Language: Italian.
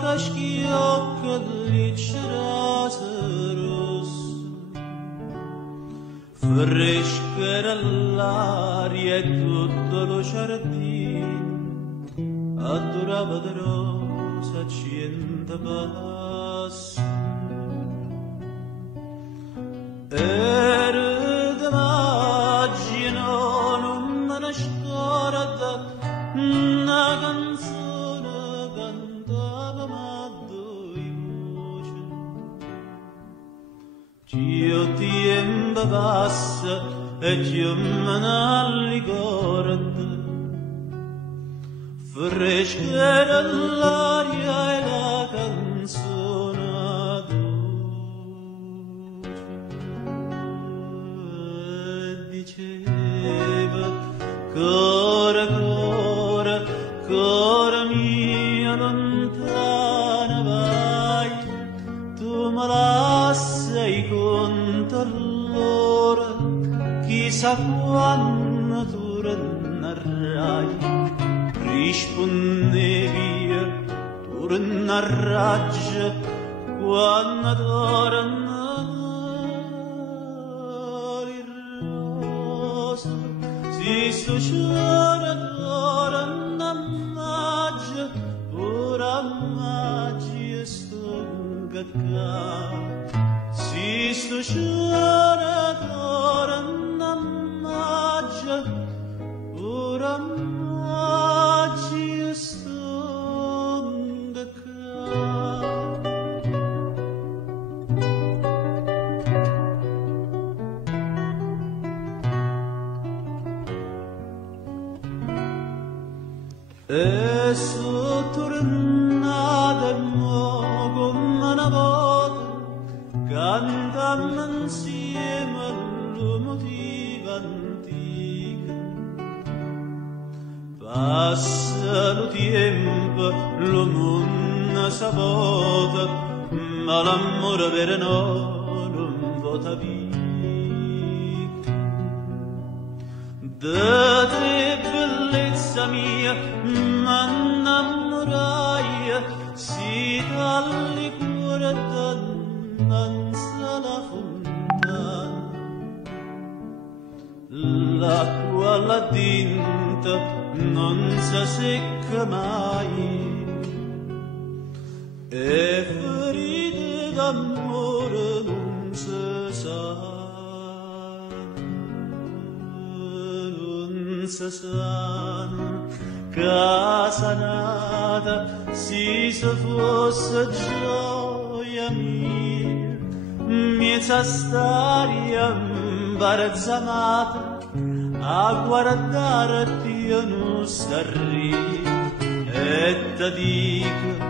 Caschio lì c'era rosso, fresca l'aria e tutto lo giardino adorava di rosa cento passi. Era di maggio, non me ne scorda, una canzone cantava ma due voci. Io tempo passa e io me ne ricordo, fresca l'aria e la canzone diceva cora, cora, cora mia lontana vai, tu me la sei conto allora, chissà quando tu tornerai. Rispondevi, tornarraggia quando tornare il rosa. Si succede torna maggio, ora maggio sto cacca. Si succede torna maggio, ora maggio sto cacca. E sono tornata mo come una volta, cantammo insieme lo motivo antico. Passa lo tempo, lo mondo s'avvota, ma l'amore vero no, non vota via. Da te bellezza mia m'innamorai, si dal cuore danza la fontana, l'acqua là dentro non si secca mai, e ferite d'amore non si sa. Si sanno casa nata, si fosse gioia mia, miezza staria imbarazzata a guardare Dio non sta lì, e ti dico